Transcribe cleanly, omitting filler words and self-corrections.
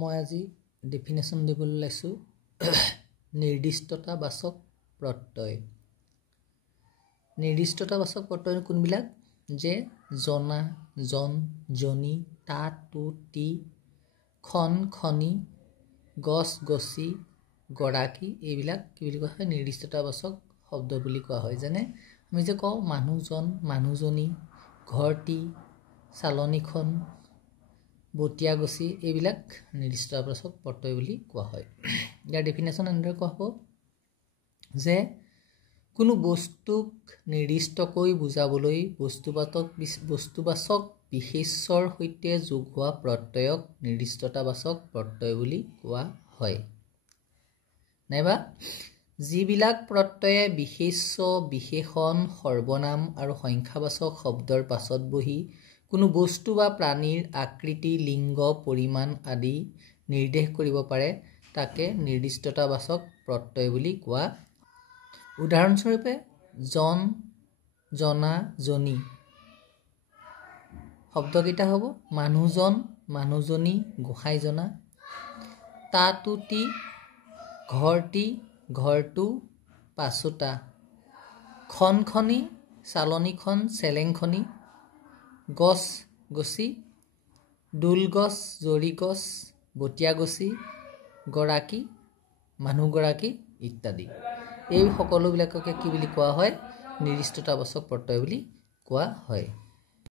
মই আজি ডেফিনেশ্যন দিবলৈ লৈছোঁ নিৰ্দিষ্টতাবাচক প্ৰত্যয়। নিৰ্দিষ্টতাবাচক প্ৰত্যয় কোনবিলাক? যে জনা, জন, জনি, তা, তু, তি, খন, খনি, গছ, গছি, গৰাকী, এইবিলাক কি বুলি কোৱা হয়? নিৰ্দিষ্টতাবাচক শব্দ বুলি কোৱা হয়। যেনে আমি যে কওঁ মানুহজন, মানুহজনী, ঘৰটি, চালনীখন, বটিয়া গছি, এইবিলাক নিৰ্দিষ্টতাবাচক প্ৰত্যয় বুলি কোৱা হয়। ইয়াৰ ডেফিনেশ্যন এনেদৰে কোৱা হ'ব যে কোনো বস্তুক নিৰ্দিষ্টকৈ বুজাবলৈ বস্তুবাচক বিশেষ্যৰ সৈতে যোগ হোৱা প্ৰত্যয়ক নিৰ্দিষ্টতাবাচক প্ৰত্যয় বুলি কোৱা হয়। নাইবা যিবিলাক প্ৰত্যয়ে বিশেষ্য, বিশেষণ, সৰ্বনাম আৰু সংখ্যাবাচক শব্দৰ পাছত বহি কোনো বস্তু বা প্ৰাণীৰ আকৃতি, লিংগ, পৰিমাণ আদি নিৰ্দেশ কৰিব পাৰে তাকে নিৰ্দিষ্টতাবাচক প্ৰত্যয় বুলি কোৱা। উদাহৰণস্বৰূপে জন, জনা, জনি শব্দকেইটা হ'ব মানুহজন, মানুহজনী, গোসাঁই জনা, তা, তু, তি, ঘৰটি, ঘৰটো, পাচোতা, খন, খনি, চালনীখন, চেলেংখনি, গছ, গছি, দোল গছ, জৰি গছ, বটিয়া গছি, গৰাকী, মানুহগৰাকী ইত্যাদি। এই সকলোবিলাককে কি বুলি কোৱা হয়? নিৰ্দিষ্টতাবাচক প্ৰত্যয় বুলি কোৱা হয়।